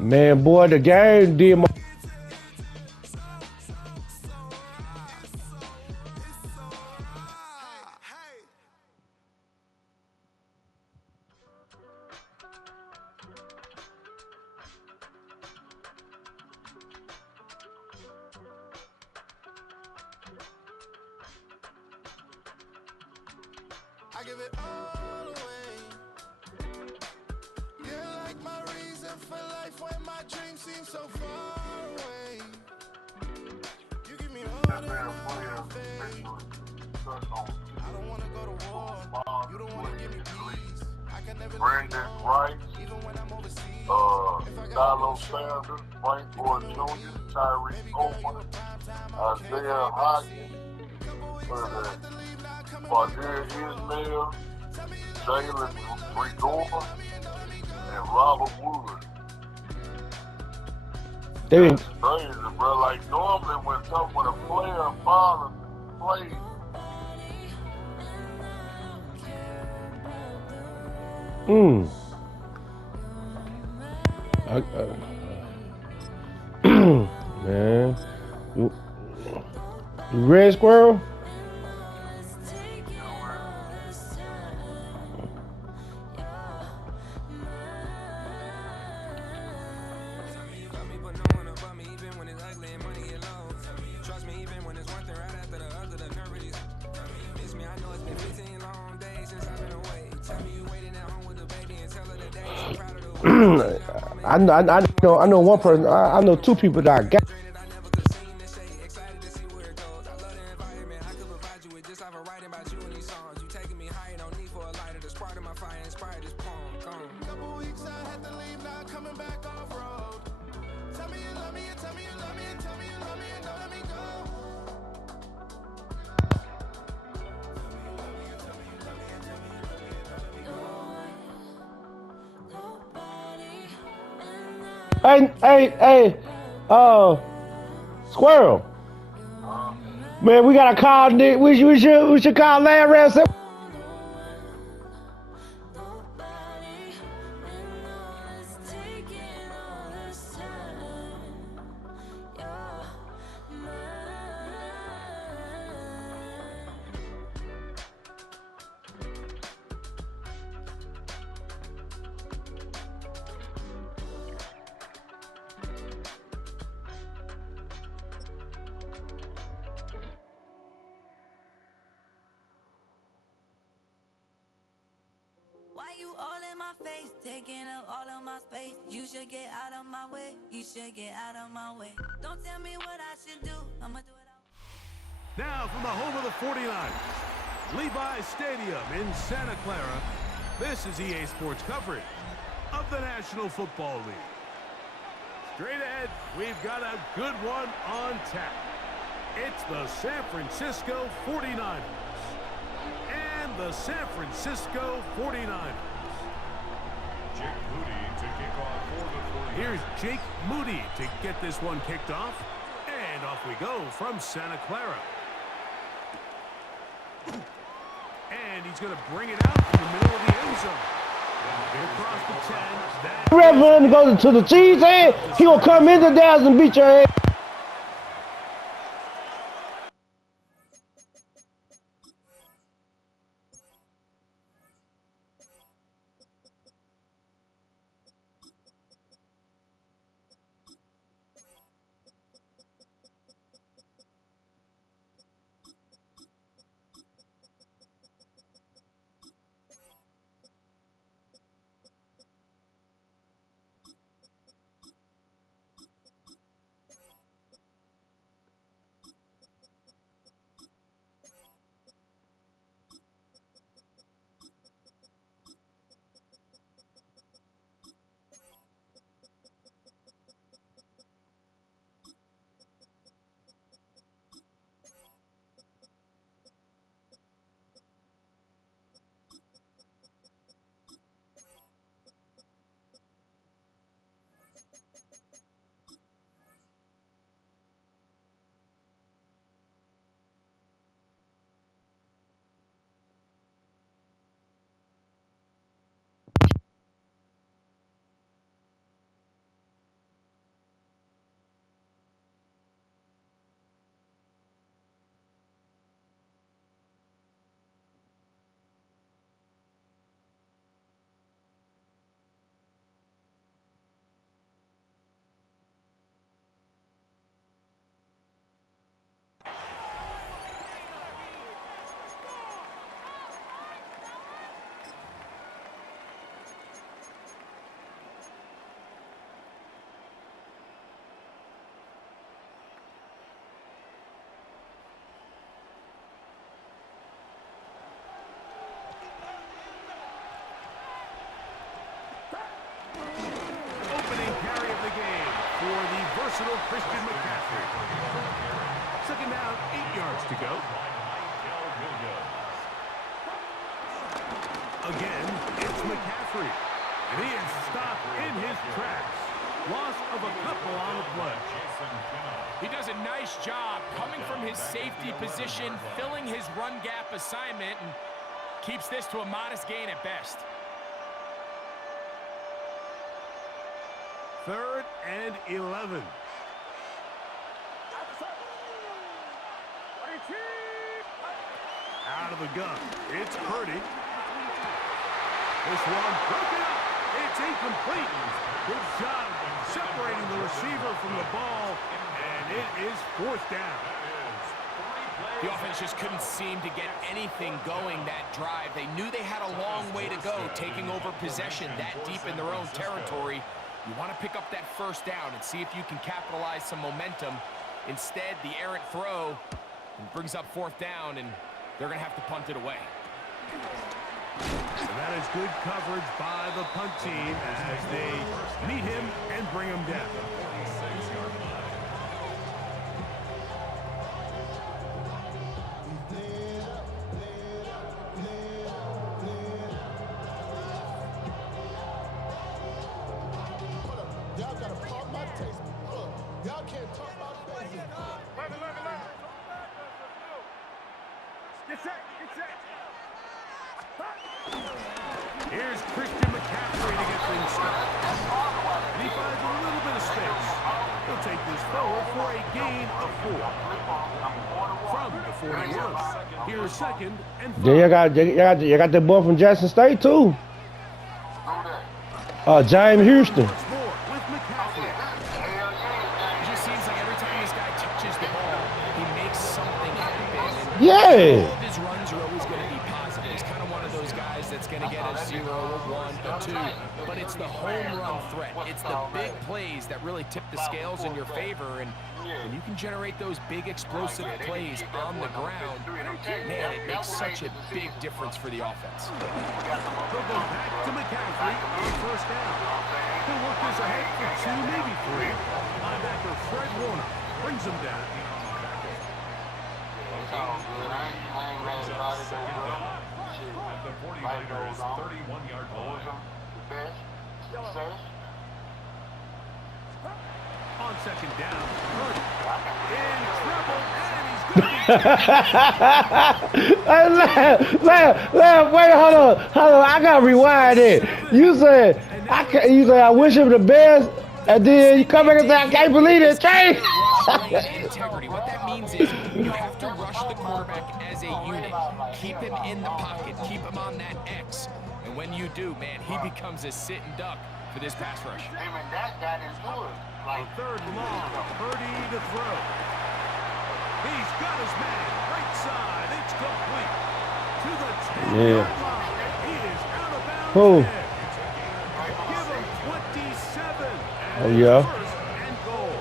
Man, boy, the game did my. I give it all away. You're like my reason for life when my dreams seem so far away. You give me all the faith. I don't wanna go to war. You don't wanna give me peace. I can never Brandon Rice, even when I'm overseas. Dilo Sanders, Frank Gore Jr., Tyree Coleman, Isaiah Hodgins, Fardere Ismail, Jalen Rigor, and Robert Wood. That's crazy, bro. Like normally when a player father plays, Man, you red squirrel? I know one person. I know two people that I got. Hey, Squirrel. Man, we got to call. We should call Larry and say. Why you all in my face, taking up all of my space? You should get out of my way. You should get out of my way. Don't tell me what I should do. I'ma do it all. Now from the home of the 49ers, Levi's Stadium in Santa Clara, this is EA Sports coverage of the National Football League. Straight ahead, we've got a good one on tap. It's the San Francisco 49ers. And the San Francisco 49ers. Jake Moody to kick off for the 49ers. Here's Jake Moody to get this one kicked off. And off we go from Santa Clara. And he's going to bring it out in the middle of the end zone. Across the 10. Reverend goes to the cheese head. He will come into Dallas and beat your head. personal Christian McCaffrey. Second down, 8 yards to go. Again, it's McCaffrey. And he is stopped in his tracks. Loss of a couple on the play. He does a nice job coming from his safety position, filling his run gap assignment, and keeps this to a modest gain at best. Third and 11. Out of the gun. It's Purdy. This one broken up. It's incomplete. Good job separating the receiver from the ball, and it is fourth down. The offense just couldn't seem to get anything going that drive. They knew they had a long way to go, taking over possession that deep in their own territory. You want to pick up that first down and see if you can capitalize some momentum. Instead, the errant throw brings up fourth down, and they're going to have to punt it away. And that is good coverage by the punt team as they meet him and bring him down. Y'all gotta pump my taste. Y'all can't talk about face. Get set, get set. Here's Christian McCaffrey to get things started. And he finds a little bit of space. He'll take this forward for a gain of 4. From the 41. Here's second and 5. Then you got the boy from Jackson State too. James Houston. Once more with McCaffrey. It just seems like every time this guy touches the ball, he makes something happen. Yeah. All of his runs are always going to be positive. He's kind of one of those guys that's going to get a 0, a 1, a 2. But it's the home run threat. It's the big plays that really tip the scales in your favor. And when you can generate those big explosive plays on the ground, man, it makes such a big difference for the offense. They'll go back to McCaffrey on first down. He'll work this ahead for 2, maybe 3. Linebacker Fred Warner brings him down. The 49ers 31-yard line. On second down, Purdy in trouble, and he's Wait, hold on. I gotta rewind it. You said I wish him the best, and then you come back and say I can't believe it. Change. Integrity. What that means is you have to rush the quarterback as a unit. Keep him in the pocket. Keep him on that X. And when you do, man, he becomes a sitting duck for this pass rush. A third long, Purdy to throw. He's got his man, right side, it's complete. To the 10-yard line. He is out of bounds. Who? Give him 27. Oh, yeah. First and goal.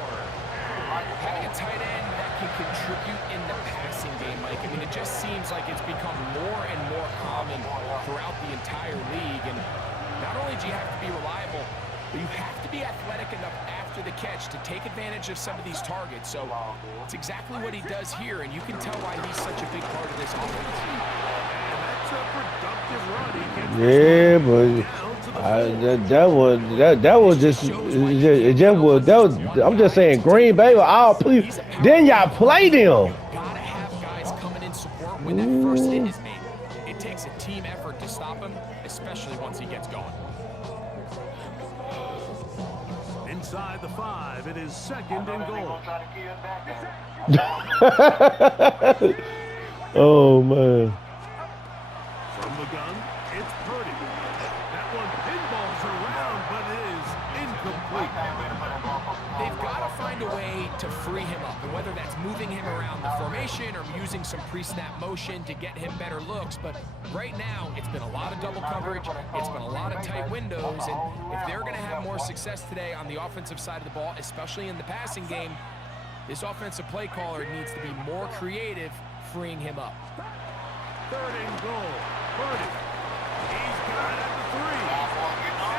Having a tight end that can contribute in the passing game, Mike, I mean, it just seems like it's become more and more common throughout the entire league. And not only do you have to be reliable, but you have to be athletic enough after the catch to take advantage of some of these targets. So it's exactly what he does here, and you can tell why he's such a big part of this offense. And that's a productive run. He gets Yeah, this one down to the 4. that was just I'm just saying Green Bay were all please. Then y'all played them. You gotta have guys coming in support when that first hit is made. It takes a team effort to stop him, especially once he gets going. Inside the 5, it is second and goal. Oh man. From the gun, it's Purdy. That one pinballs around, but it is incomplete. They've got to find a way to free him up, and whether that's moving him around the formation or using some pre-snap motion to get him better looks. But right now, it's been a lot of double coverage. It's been a lot of tight windows, and if they're going to have more success today on the offensive side of the ball, especially in the passing game, this offensive play caller needs to be more creative, freeing him up. Third and goal. Purdy. He's got it at the 3.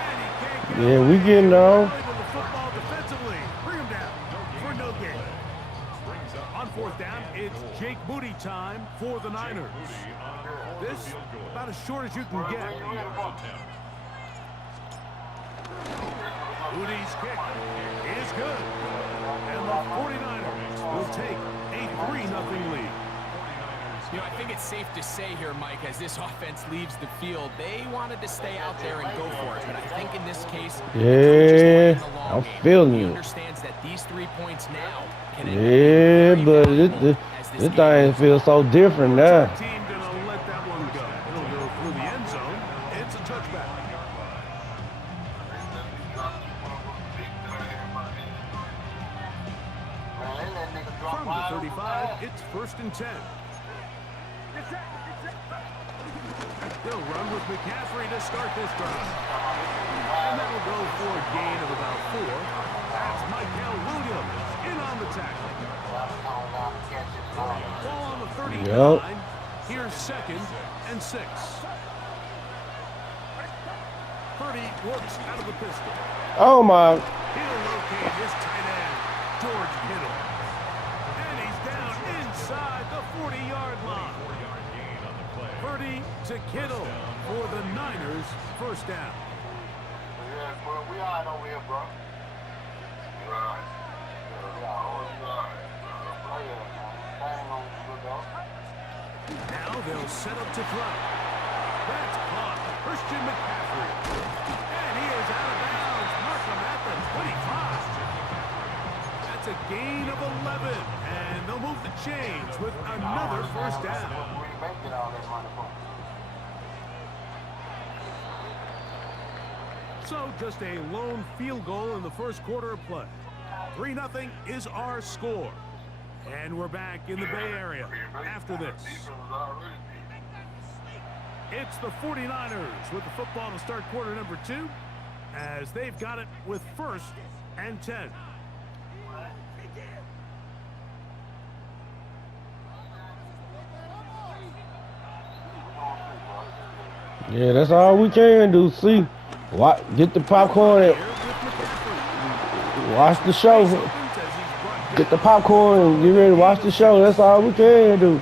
And he can't get Yeah, we getting on. the football defensively. Bring him down. fourth down, it's Jake Moody time for the Niners. This about as short as you can get. Moody's kick is good. And the 49ers will take a 3-0 lead. You know, I think it's safe to say here, Mike, as this offense leaves the field, they wanted to stay out there and go for it. But I think in this case, Yeah, I'm feeling he you. understands that these 3 points now can Yeah, but this thing feels so different now. Team gonna let that one go. It'll go through the end zone. It's a touchback. From the 35, it's 1st and 10. They'll run with McCaffrey to start this drive. And that'll go for a gain of about 4. That's Michael Williams in on the tackle. Ball on the 39. Yep. Here's 2nd and 6. Purdy works out of the pistol. Oh my. He'll locate his tight end, George Kittle. And he's down inside the 40-yard line. Purdy to Kittle for the Niners' 1st down. Yeah, bro, we all right over here, bro. Right. Now they'll set up to throw. That's caught. Christian McCaffrey. And he is out of bounds. Mark him at the 25. That's a gain of 11. And they'll move the chains with another 1st down. So just a lone field goal in the 1st quarter of play. 3-0 is our score. And we're back in the Bay Area after this. It's the 49ers with the football to start quarter number 2 as they've got it with 1st and 10. Yeah, that's all we can do. See, get the popcorn and watch the show. Get the popcorn and get ready to watch the show. That's all we can do.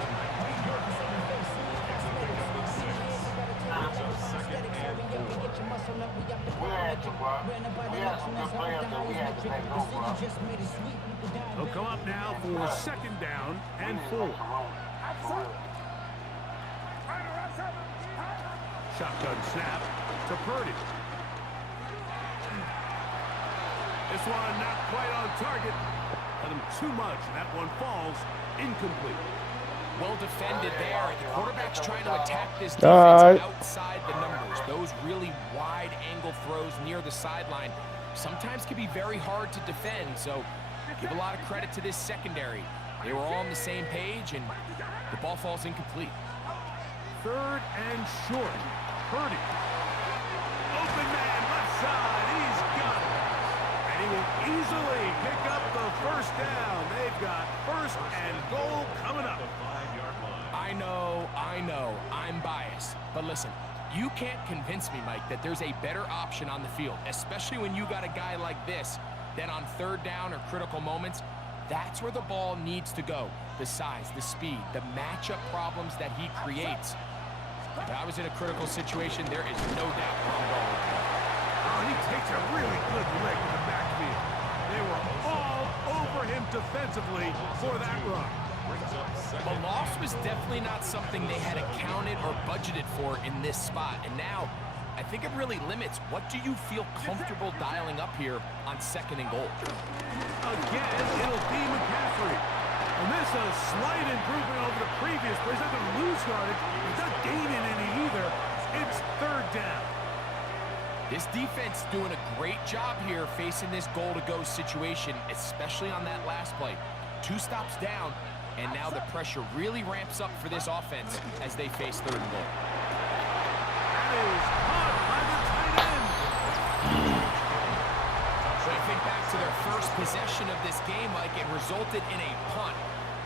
They'll come up now for 2nd down and 4. Shotgun snap to Purdy. This one not quite on target. Let him too much. That one falls incomplete. Well defended there. The quarterback's trying to attack this defense outside the numbers. Those really wide angle throws near the sideline sometimes can be very hard to defend. So give a lot of credit to this secondary. They were all on the same page, and the ball falls incomplete. 3rd and short. Purdy. Open man left side. He's got it. And he will easily pick up the 1st down. They've got 1st and goal coming up. I know, I'm biased. But listen, you can't convince me, Mike, that there's a better option on the field, especially when you got a guy like this, then on 3rd down or critical moments, that's where the ball needs to go. The size, the speed, the matchup problems that he creates. If I was in a critical situation, there is no doubt where I'm going with that. Oh, he takes a really good lick in the backfield. They were all over him defensively for that run. The loss was definitely not something they had accounted or budgeted for in this spot. And now, I think it really limits what do you feel comfortable dialing up here on 2nd and goal. Again, it'll be McCaffrey. And this is a slight improvement over the previous play. He's not going to lose yardage. He's not gaining any either. It's 3rd down. This defense doing a great job here facing this goal-to-go situation, especially on that last play. 2 stops down, and now the pressure really ramps up for this offense as they face 3rd and goal. That is caught by the tight end. So I think back to their first possession of this game, Mike, it resulted in a punt.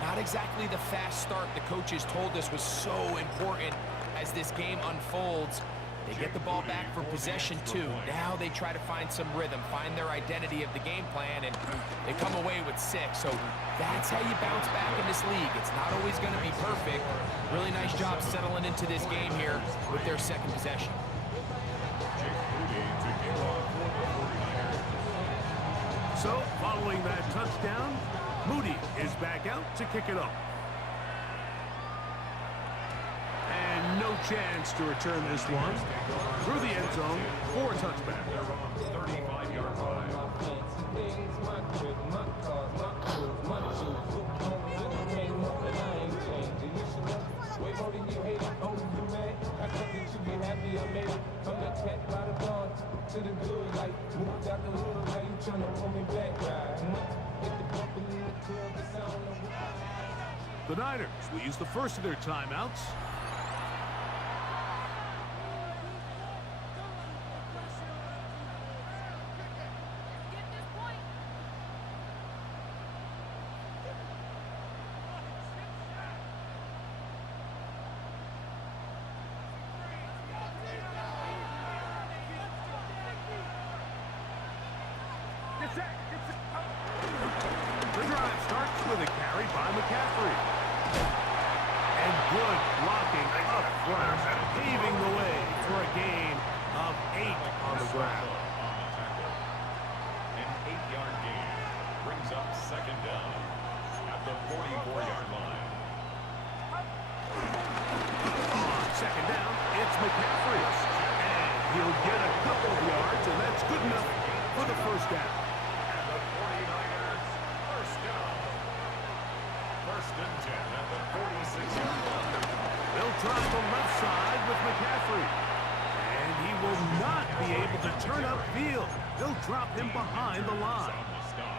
Not exactly the fast start the coaches told us was so important as this game unfolds. They get the ball back for possession 2. Now they try to find some rhythm, find their identity of the game plan, and they come away with 6. So that's how you bounce back in this league. It's not always going to be perfect. Really nice job settling into this game here with their second possession. So, following that touchdown, Moody is back out to kick it off. And no chance to return this one through the end zone for a touchback. 35-yard line. The Niners will use the first of their timeouts. The drive starts with a carry by McCaffrey. And good blocking up front, paving the way for a gain of 8 on the ground. An 8-yard gain brings up second down at the 44-yard line. On second down, it's McCaffrey. And he'll get a couple of yards, and that's good enough for the first down. And the 49ers, first down. First and 10 at the 46-yard line. They'll try the left side with McCaffrey. And he will not be able to turn upfield. They'll drop him behind the line. On the stop.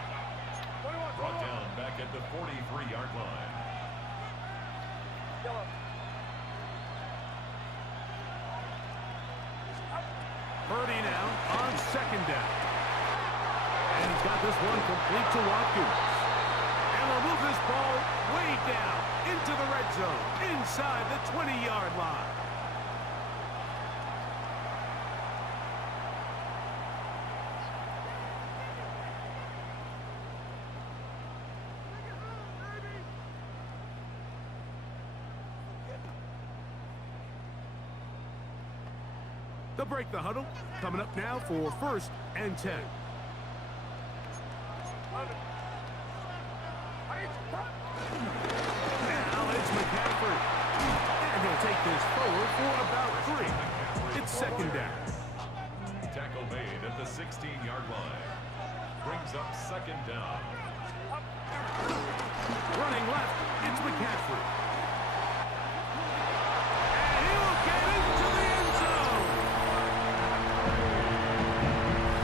Brought down back at the 43-yard line. Purdy now on second down. And he's got this one complete to Watkins. And they'll move this ball way down into the red zone, inside the 20-yard line. They'll break the huddle. Coming up now for first and 10. Now it's McCaffrey. And he'll take this forward for about 3. It's second down. Tackle made at the 16-yard line. Brings up second down. Running left, it's McCaffrey. And he'll get into the end zone.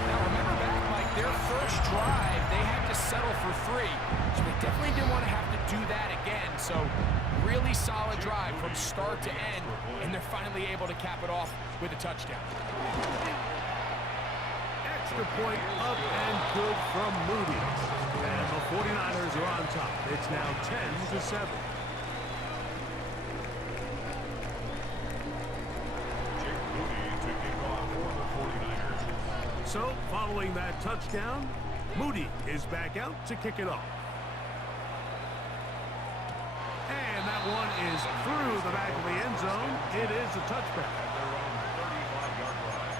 Now remember back, Mike, their first drive, they had to settle for 3. So they definitely didn't want to have to do that again. So really solid drive from start to end, and they're finally able to cap it off with a touchdown. Extra point up and good from Moody. And the 49ers are on top. It's now 10-7. Jake Moody to kick off for the 49ers. So, following that touchdown, Moody is back out to kick it off. And that one is through the back of the end zone. It is a touchback. At their own 35-yard line.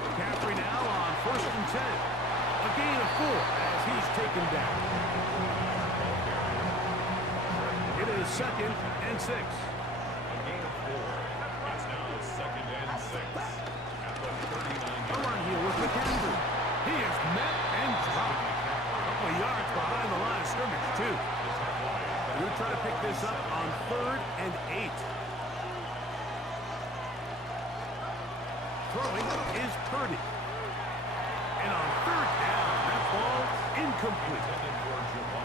McCaffrey now on first and 10. A gain of 4 as he's taken down. It is second and 6. A gain of 4. It's now second and 6 at the 39-yard A run here with McCaffrey. He is met and dropped. A couple of yards behind the line of scrimmage, too. We'll try to pick this up on third and 8. Throwing is Purdy. And on third down, that ball incomplete.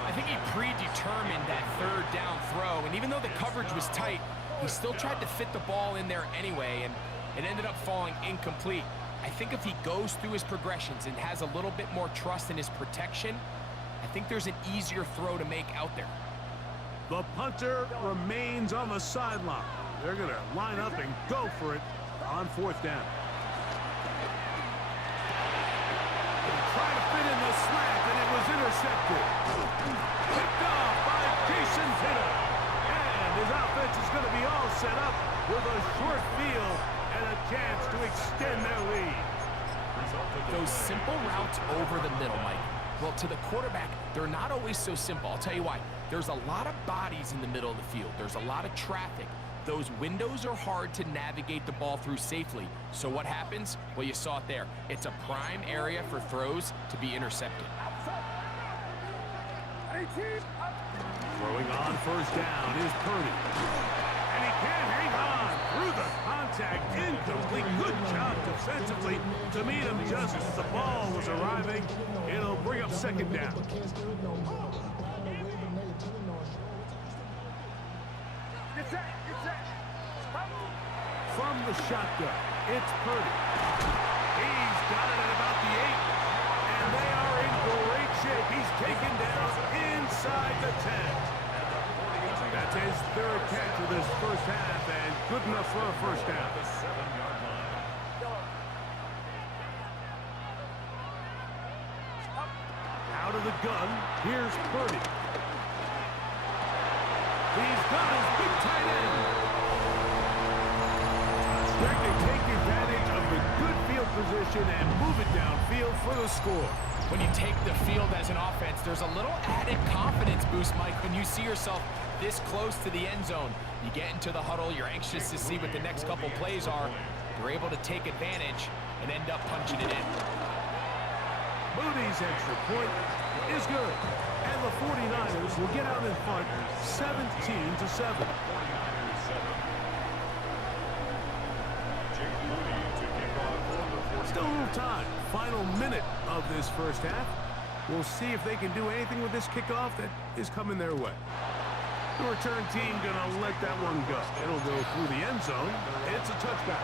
I think he predetermined that third down throw, and even though the coverage was tight, he still tried to fit the ball in there anyway, and it ended up falling incomplete. I think if he goes through his progressions and has a little bit more trust in his protection, I think there's an easier throw to make out there. The punter remains on the sideline. They're going to line up and go for it on fourth down. Trying to fit in the slant, and it was intercepted. Picked off by Jason Pitter. And his offense is going to be all set up with a short field and a chance to extend their lead. Those simple routes over the middle, Mike. Well, to the quarterback, they're not always so simple. I'll tell you why. There's a lot of bodies in the middle of the field. There's a lot of traffic. Those windows are hard to navigate the ball through safely. So what happens? Well, you saw it there. It's a prime area for throws to be intercepted. Throwing on first down is Purdy. And he can't hang on through the contact. Incomplete. Good job defensively to meet him just as the ball was arriving. It'll bring up second down. From the shotgun, it's Purdy. He's got it at about the 8. And they are in great shape. He's taken down inside the 10. That's his third catch of this first half, and good enough for a first down. The 7-yard line. Out of the gun, here's Purdy. He's got his big tight end. Trying to take advantage of the good field position and move it downfield for the score. When you take the field as an offense, there's a little added confidence boost, Mike, when you see yourself this close to the end zone. You get into the huddle, you're anxious to see what the next couple plays are. You're able to take advantage and end up punching it in. Moody's extra point is good. And the 49ers will get out in front 17-7. Still a little time. Final minute of this first half. We'll see if they can do anything with this kickoff that is coming their way. The return team gonna let that one go. It'll go through the end zone. It's a touchback.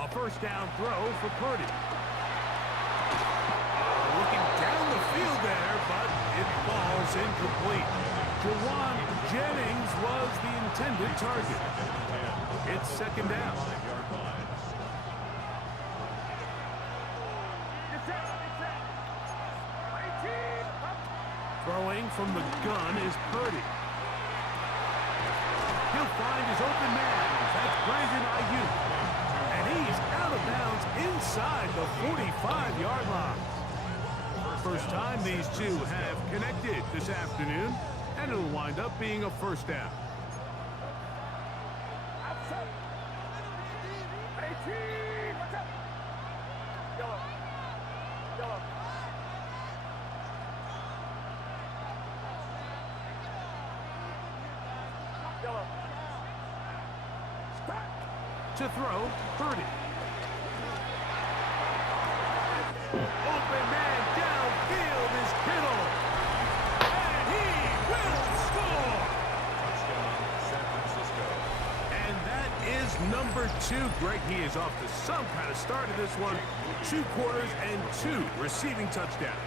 A first down throw for Purdy. Looking down the field there, but it falls incomplete. Jawan Jennings was the intended target. It's second down. Throwing from the gun is Purdy. He'll find his open man. That's Brandon Ayuk. And he's out of bounds inside the 45-yard line. First time these two have connected this afternoon, and it'll wind up being a first down. To throw, Purdy. Open man downfield is Kittle. And he will score. Touchdown, San Francisco. And that is number 2. Greg, he is off to some kind of start in this one. 2 quarters and 2 receiving touchdowns.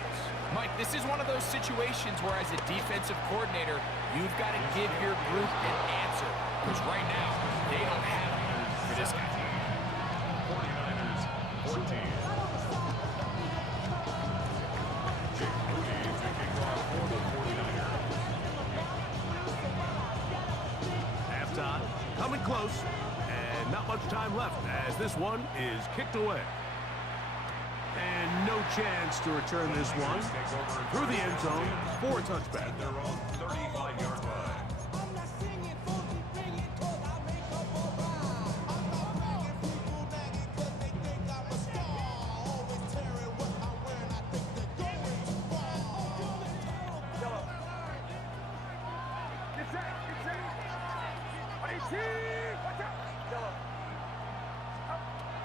Mike, this is one of those situations where as a defensive coordinator, you've got to give your group an answer. Because right now, they don't have it for this guy. 49ers, 14. Jake Moody taking off for the 49ers. Halftime, coming close, and not much time left as this one is kicked away. And no chance to return this one through the end zone for a touchback. Their own 35-yard line.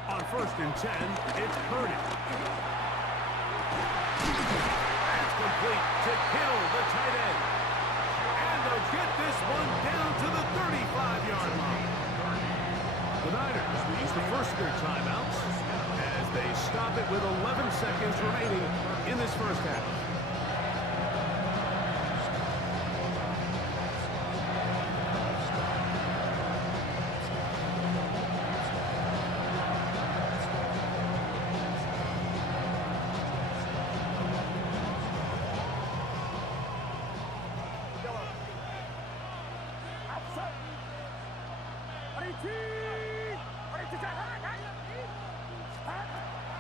On 1st and 10, it's Purdy. That's complete to Kittle, the tight end. And they'll get this one down to the 35-yard line. The Niners use the first of their timeouts as they stop it with 11 seconds remaining in this first half.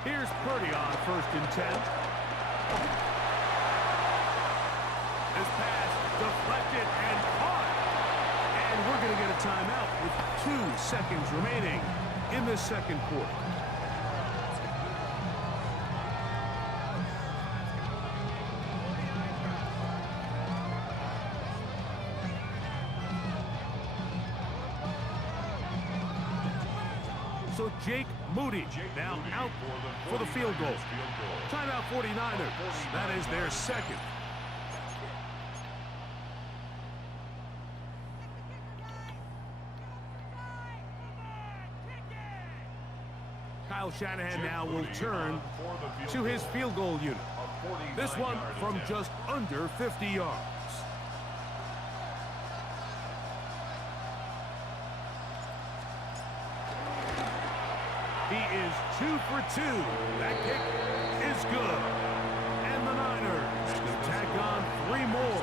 Here's Purdy on 1st and 10. This pass deflected and caught. And we're going to get a timeout with 2 seconds remaining in the second quarter. So Jake Moody now out for the field goal. Timeout 49ers. That is their second. Kyle Shanahan now will turn to his field goal unit. This one from just under 50 yards. He is 2 for 2. That kick is good. And the Niners will tack on 3 more,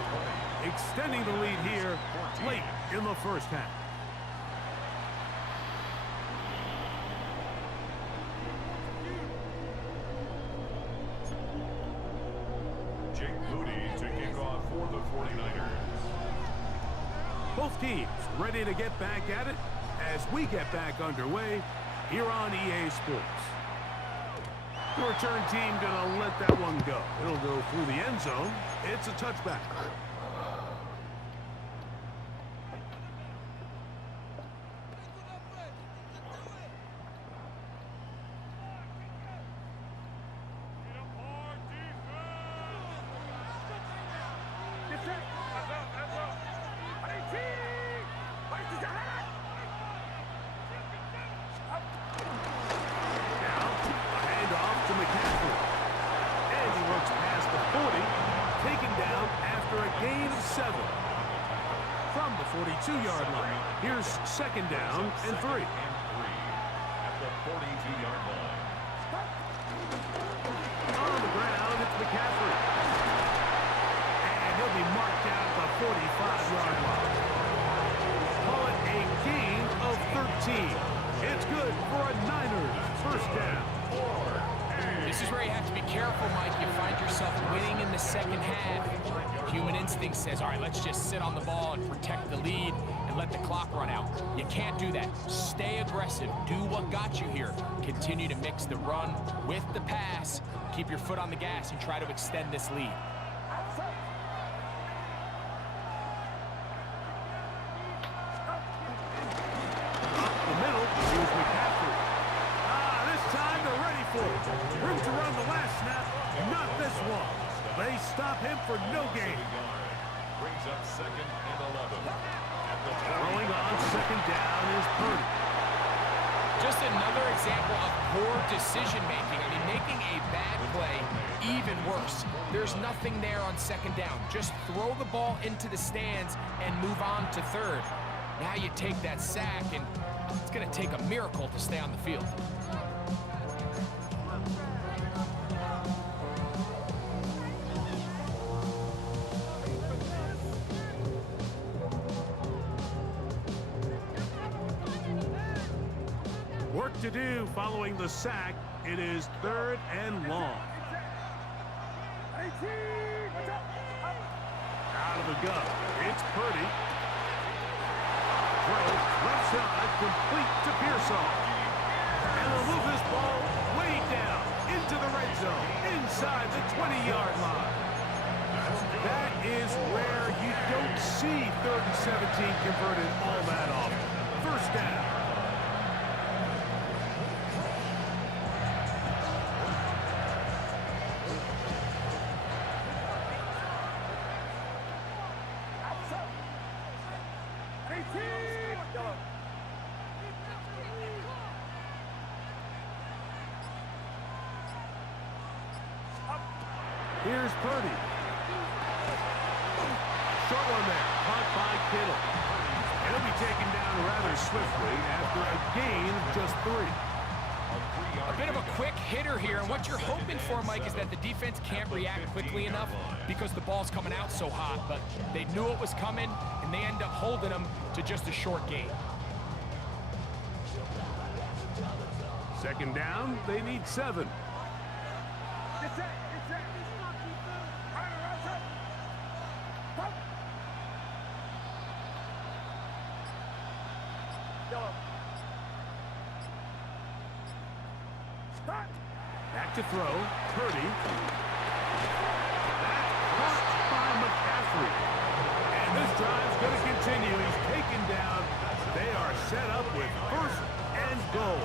extending the lead here late in the first half. Jake Moody to kick off for the 49ers. Both teams ready to get back at it as we get back underway here on EA Sports. The return team gonna let that one go. It'll go through the end zone. It's a touchback. From the 42-yard line. Here's 2nd down and 3. At the 42-yard line. On the ground, it's McCaffrey. And he'll be marked down at the 45-yard line. Call it a gain of 13. It's good for a Niners first down. This is where you have to be careful, Mike. You find yourself winning in the second half. Human instinct says, all right, let's just sit on the ball and protect the lead and let the clock run out. You can't do that. Stay aggressive. Do what got you here. Continue to mix the run with the pass. Keep your foot on the gas and try to extend this lead. The middle, here's McCaffrey. This time they're ready for it. Room to run the last snap, not this one. They stop him for no gain. Brings up 2nd and 11. Throwing on 2nd down is Purdy. Just another example of poor decision-making. I mean, making a bad play even worse. There's nothing there on 2nd down. Just throw the ball into the stands and move on to 3rd. Now you take that sack, and it's going to take a miracle to stay on the field. Work to do following the sack. It is 3rd and long. Out of the gun. It's Purdy. Throw left side, complete to Pearsall. And they'll move this ball way down into the red zone, inside the 20-yard line. That is where you don't see 3rd and 17 converted all that often. First down. Here's Purdy. Short one there. Caught by Kittle. And he'll be taken down rather swiftly after a gain of just 3. A bit of a quick hitter here, and what you're hoping for, Mike, is that the defense can't react quickly enough because the ball's coming out so hot, but they knew it was coming, and they end up holding them to just a short gain. Second down, they need 7. Back to throw. Purdy. That's caught by McCaffrey. And this drive's going to continue. He's taken down. They are set up with 1st and goal.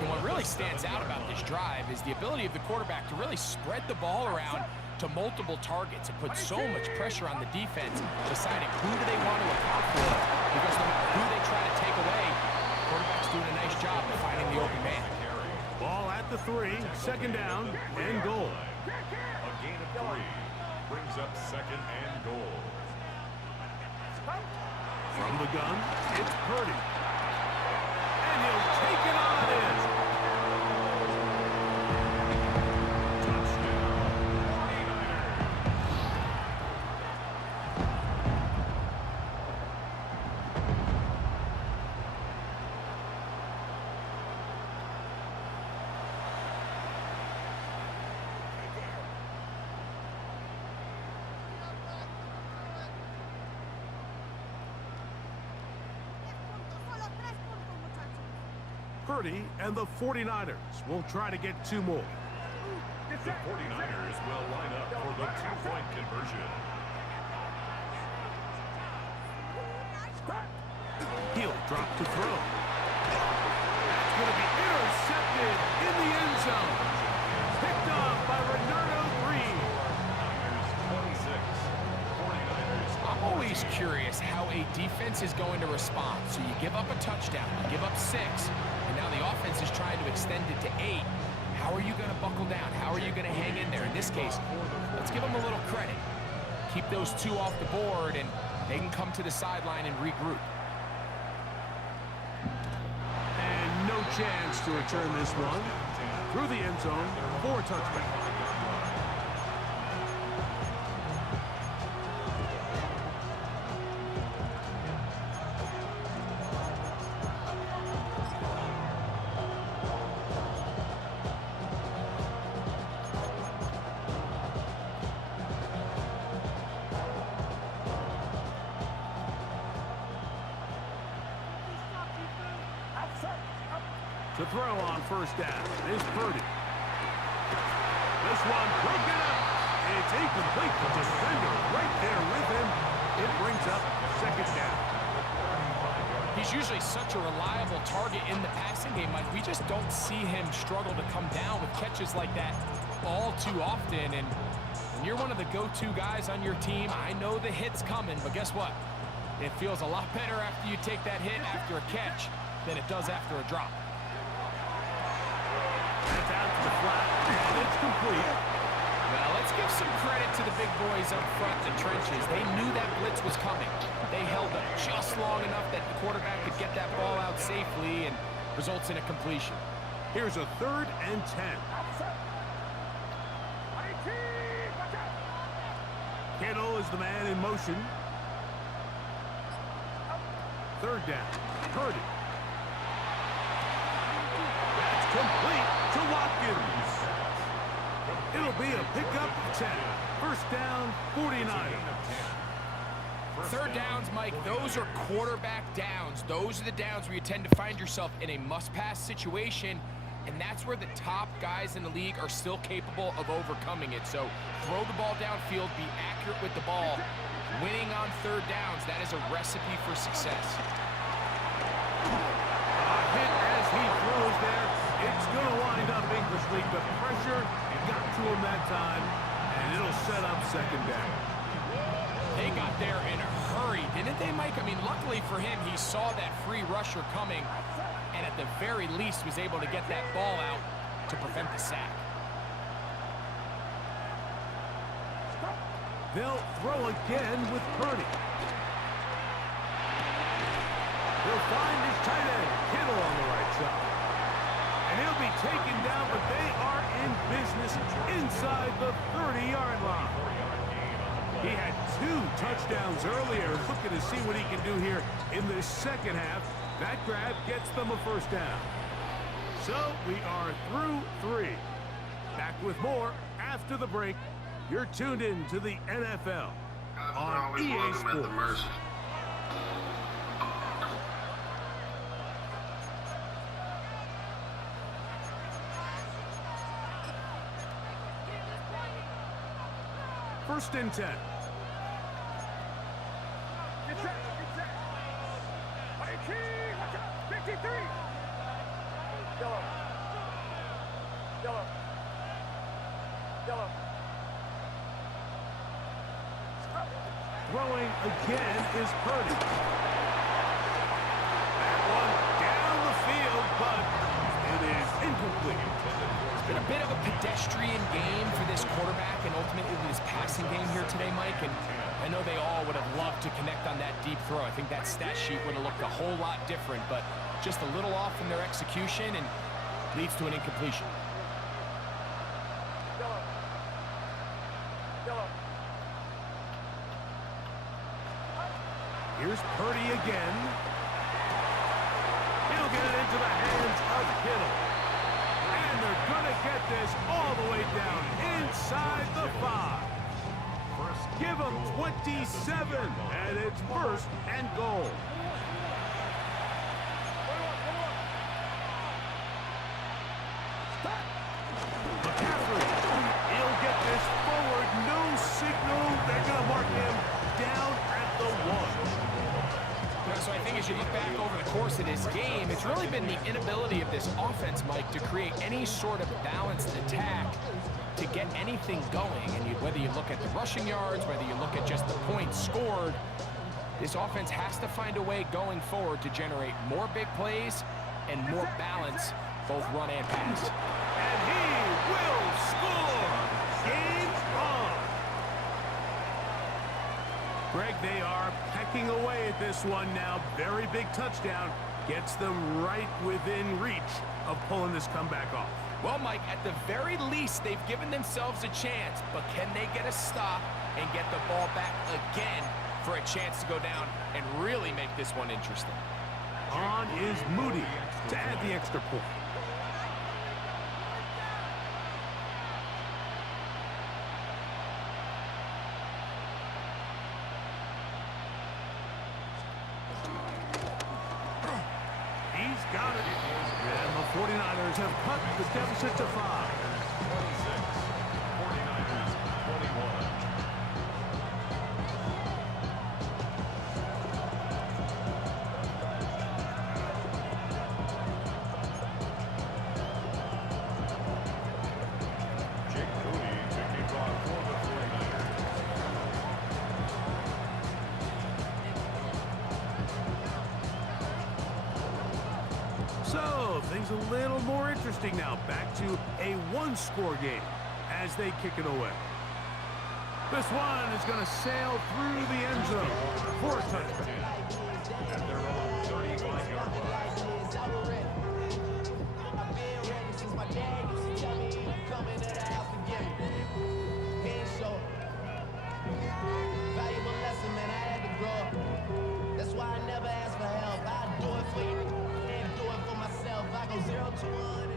And what really stands out about this drive is the ability of the quarterback to really spread the ball around to multiple targets and put so much pressure on the defense, deciding who do they want to account for, because no matter who they try to take away, the quarterback's doing a nice job of finding the open man. Ball at the 3, second down and goal. A gain of 3 brings up 2nd and goal. From the gun, it's Purdy. And he'll take it on in. Touchdown, 49ers. Purdy and the 49ers will try to get 2 more. The 49ers will line up for the 2-point conversion. He'll drop to throw. That's going to be intercepted in the end zone. Picked off by Renardo Green. 26, 49ers. I'm always curious how a defense is going to respond. So you give up a touchdown, you give up 6, and now the offense is trying to extend it to 8. How are you going to buckle down? How are you going to hang in there? In this case, let's give them a little credit. Keep those 2 off the board, and they can come to the sideline and regroup. And no chance to return this one. Through the end zone for a touchback. To throw on first down is Purdy. This one broken up. It's incomplete. The defender right there with him. It brings up 2nd down. He's usually such a reliable target in the passing game. Like, we just don't see him struggle to come down with catches like that all too often. And when you're one of the go-to guys on your team, I know the hit's coming, but guess what? It feels a lot better after you take that hit after a catch than it does after a drop. That's out to the flat, and it's complete. Well, let's give some credit to the big boys up front in the trenches. They knew that blitz was coming. They held up just long enough that the quarterback could get that ball out safely, and results in a completion. Here's a 3rd and 10. Kittle is the man in motion. 3rd down. Purdy. That's complete to Watkins. It'll be a pickup of 10. First down, 49ers. Third downs, Mike, those are quarterback downs. Those are the downs where you tend to find yourself in a must-pass situation, and that's where the top guys in the league are still capable of overcoming it. So throw the ball downfield, be accurate with the ball. Winning on third downs, that is a recipe for success. Hit as he throws there. It's going to wind up incomplete. The pressure got to him that time, and it'll set up second down. They got there in a hurry, didn't they, Mike? I mean, luckily for him, he saw that free rusher coming, and at the very least was able to get that ball out to prevent the sack. They'll throw again with Purdy. He'll find his tight end, Kittle, on the right side. And he'll be taken down, but they are in business inside the 30-yard line. He had 2 touchdowns earlier. Looking to see what he can do here in the second half. That grab gets them a first down. So we are through 3. Back with more after the break. You're tuned in to the NFL on EA Sports. First and 10. Get set. 53. Yellow. Throwing again is Purdy. That one down the field, but it is incomplete. It's been a bit of a pedestrian game for this quarterback and ultimately this passing game here today, Mike. And I know they all would have loved to connect on that deep throw. I think that stat sheet would have looked a whole lot different, but just a little off in their execution and leads to an incompletion. Here's Purdy again. He'll get it into the hands of Kittle. And they're going to get this all the way down inside the 5. Give them 27, and it's first and goal. McCaffrey, he'll get this forward, no signal. They're going to mark him down at the 1. So I think as you look back over the course of this game, it's really been the inability of this offense, Mike, to create any sort of balanced attack to get anything going. And whether you look at the rushing yards, whether you look at just the points scored, this offense has to find a way going forward to generate more big plays and more balance, both run and pass. And he will score! Game on! Greg, they are pecking away at this one now. Very big touchdown. Gets them right within reach of pulling this comeback off. Well, Mike, at the very least, they've given themselves a chance, but can they get a stop and get the ball back again for a chance to go down and really make this one interesting? On is Moody to add the extra point. He's got it. And the 49ers have cut the deficit to 5. 26. 49ers 21. Jake Moody to kick off for the 49ers. So, things a little more interesting now. Back to a one-score game as they kick it away. This one is going to sail through the end zone for a touchdown. At their own 35-yard line. That's why I never ask for help. I do it for you and do it for myself. I go 0 to 1.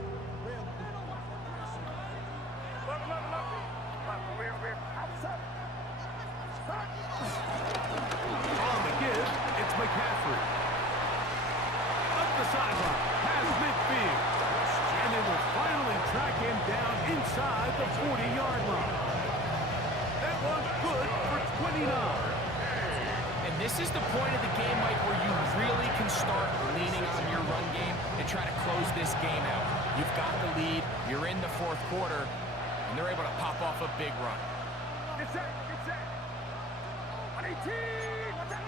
29. And this is the point of the game, Mike, where you really can start leaning on your run game and try to close this game out. You've got the lead, you're in the fourth quarter, and they're able to pop off a big run. Get set, get set. 118. What's up?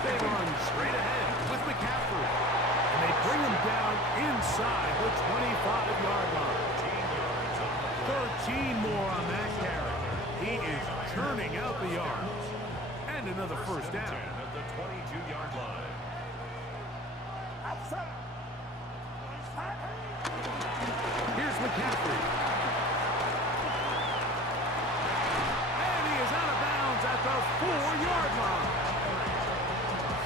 They run straight ahead with McCaffrey. And they bring him down inside the 25-yard line. 13 more on that carry. He is turning out the yards. And another first down. At the 22-yard line. Here's McCaffrey. And he is out of bounds at the 4-yard line.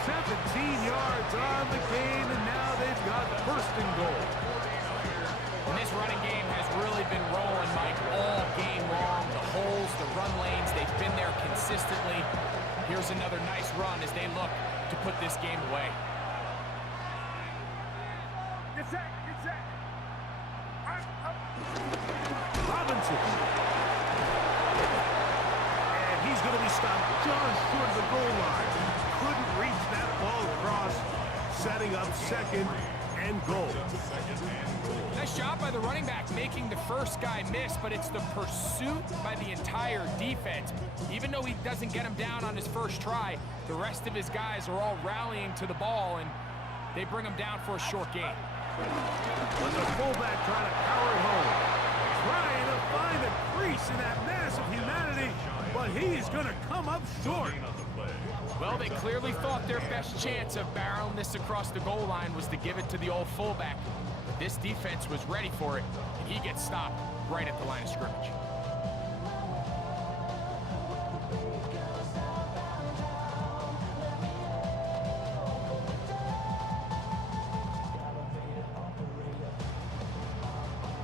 17 yards on the game, and now they've got first and goal. And this running game has really been rolling, Mike, all game long. The holes, the run lanes, they've been there consistently. Here's another nice run as they look to put this game away. Get set, get set. Robinson. And he's going to be stopped just short of the goal line. Couldn't reach that ball across, setting up second and goal. Nice job by the running back making the first guy miss, but it's the pursuit by the entire defense. Even though he doesn't get him down on his first try, the rest of his guys are all rallying to the ball, and they bring him down for a short gain. But the fullback trying to power it home. Trying to find a crease in that mass of humanity, but he's going to come up short. Well, they clearly thought their best chance of barreling this across the goal line was to give it to the old fullback. But this defense was ready for it, and he gets stopped right at the line of scrimmage.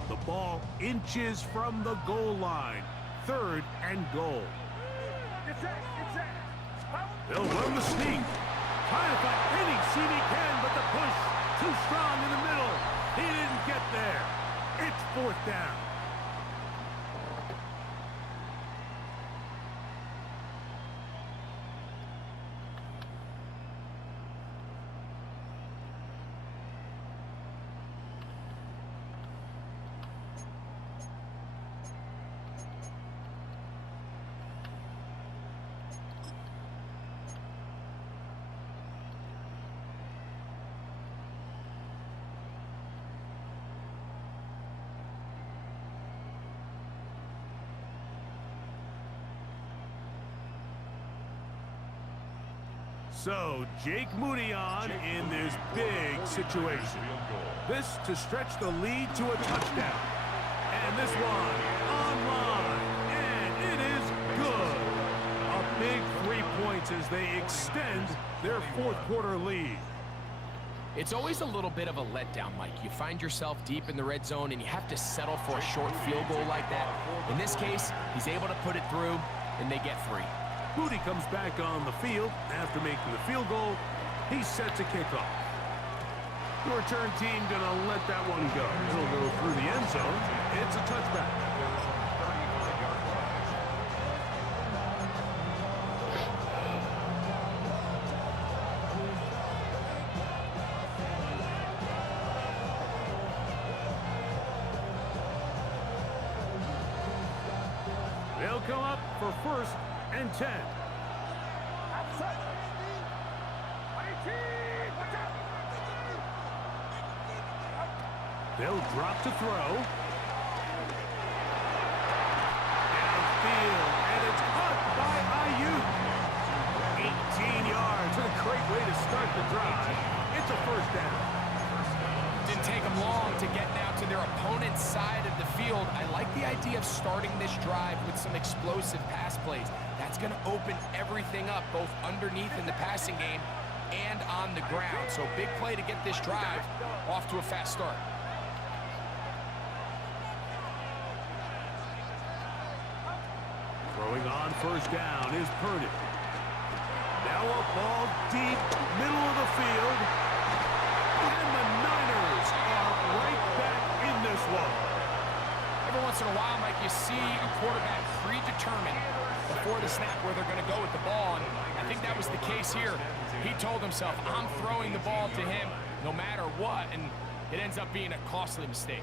The ball inches from the goal line. Third and goal. They'll run the sneak. Trying to find any seam he can, but the push too strong in the middle. He didn't get there. It's fourth down. So, Jake Moody on in this big situation. This to stretch the lead to a touchdown. And this one online. And it is good. A big 3 points as they extend their fourth quarter lead. It's always a little bit of a letdown, Mike. You find yourself deep in the red zone and you have to settle for a short field goal like that. In this case, he's able to put it through and they get 3. Moody comes back on the field after making the field goal. He's set to kick off. The return team gonna let that one go. It'll go through the end zone. It's a touchback. They'll come up for first and 10. They'll drop to throw. Downfield, and it's caught by Ayuk. 18 yards, and a great way to start the drive. It's a first down. Didn't take them long to get now to their opponent's side of the field. I like the idea of starting this drive with some explosive pass plays. That's going to open everything up, both underneath in the passing game and on the ground. So big play to get this drive off to a fast start. Throwing on first down is Purdy. Now a ball deep, middle of the field. And the Niners are right back in this one. Every once in a while, Mike, you see a quarterback predetermined before the snap where they're going to go with the ball, and I think that was the case here. He told himself, I'm throwing the ball to him no matter what, and it ends up being a costly mistake.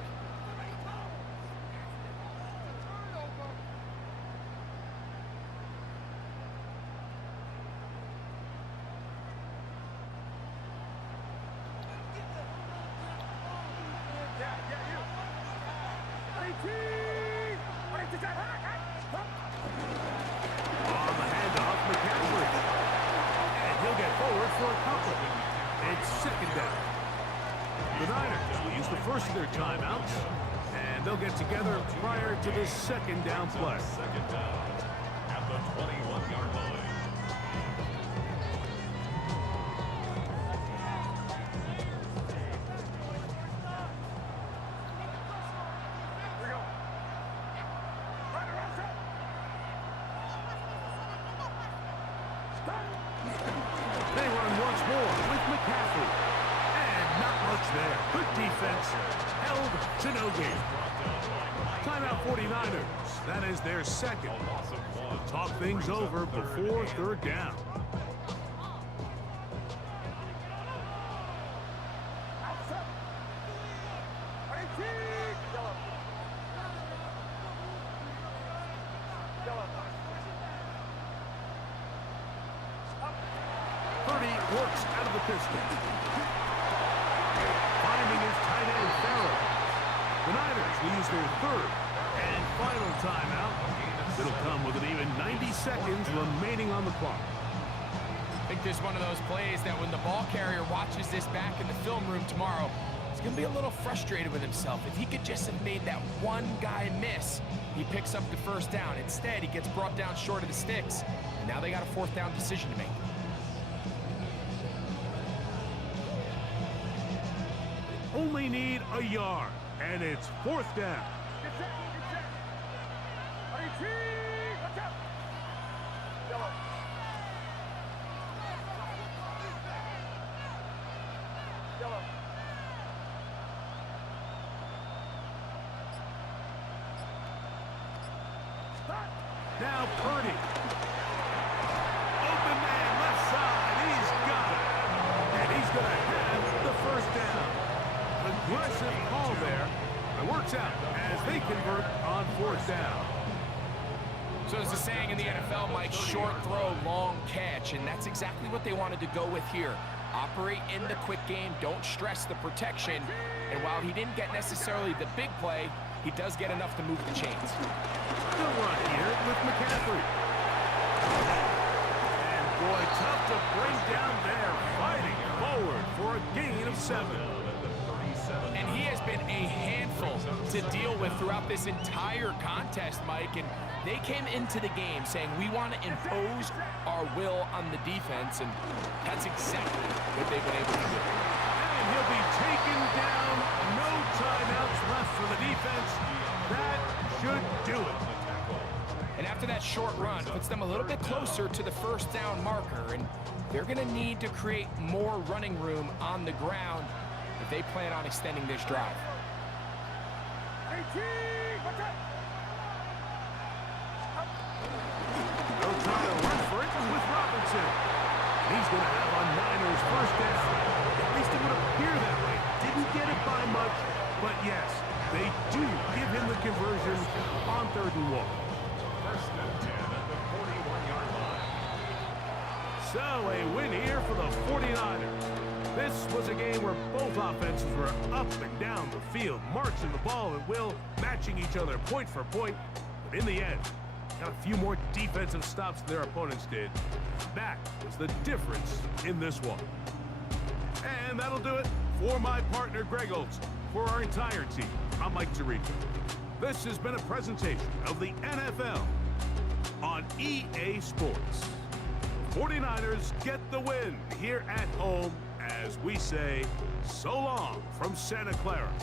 On the handoff, McCaffrey. And he'll get forward for a couple. It's second down. The Niners will use the first of their timeouts, and they'll get together prior to this second down play. Second down at the 21-yard line. They run once more with McCaffrey. And not much there. Good defense. Held to no gain. Timeout 49ers. That is their second. To talk things over before third down. Works out of the pistol. Finding his tight end, Farrell. The Niners will use their third and final timeout. It'll come with an even 90 seconds remaining on the clock. I think there's one of those plays that when the ball carrier watches this back in the film room tomorrow, he's going to be a little frustrated with himself. If he could just have made that one guy miss, he picks up the first down. Instead, he gets brought down short of the sticks, and now they got a fourth down decision to make. Only need a yard, and it's fourth down. Now Purdy. Open man, left side. He's got it. And he's going to have the first down. Aggressive call there. It works out as they convert on fourth down. So there's a saying in the NFL, Mike, short throw, long catch, and that's exactly what they wanted to go with here. Operate in the quick game, don't stress the protection, and while he didn't get necessarily the big play, he does get enough to move the chains. Good run here with McCaffrey. And boy, tough to bring down there, fighting forward for a gain of 7. And he has been a handful to deal with throughout this entire contest, Mike. And they came into the game saying, we want to impose our will on the defense, and that's exactly what they've been able to do. And he'll be taken down. No timeouts left for the defense. That should do it. And after that short run, puts them a little bit closer to the first down marker, and they're going to need to create more running room on the ground if they plan on extending this drive. They'll try to run for it with Robinson. He's going to have a Niners first down. At least it would appear that way. Didn't get it by much, but yes, they do give him the conversion on 3rd and 1. First and 10 at the 41-yard line. So a win here for the 49ers. This was a game where both offenses were up and down the field, marching the ball at will, matching each other point for point. But in the end, got a few more defensive stops than their opponents did. That was the difference in this one. And that'll do it for my partner, Greg Olson. For our entire team, I'm Mike Tirico. This has been a presentation of the NFL on EA Sports. 49ers get the win here at home as we say so long from Santa Clara.